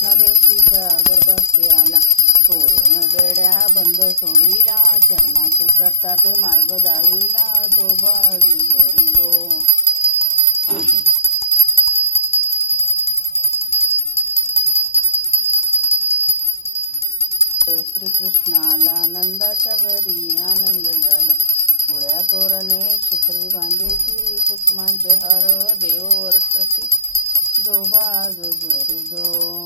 कृष्णदेव की गर्भासी आला सोडून बेड्या बंद सोडिला चरणाचे प्रतापे मार्ग दाविला जो बाजू जो श्रीकृष्णाला आनंदाच्या घरी आनंद झाला. पुळ्या तोरणे शिखरी बांधीती कुसुमांचे हर देव वर्षती. जो बाजो जो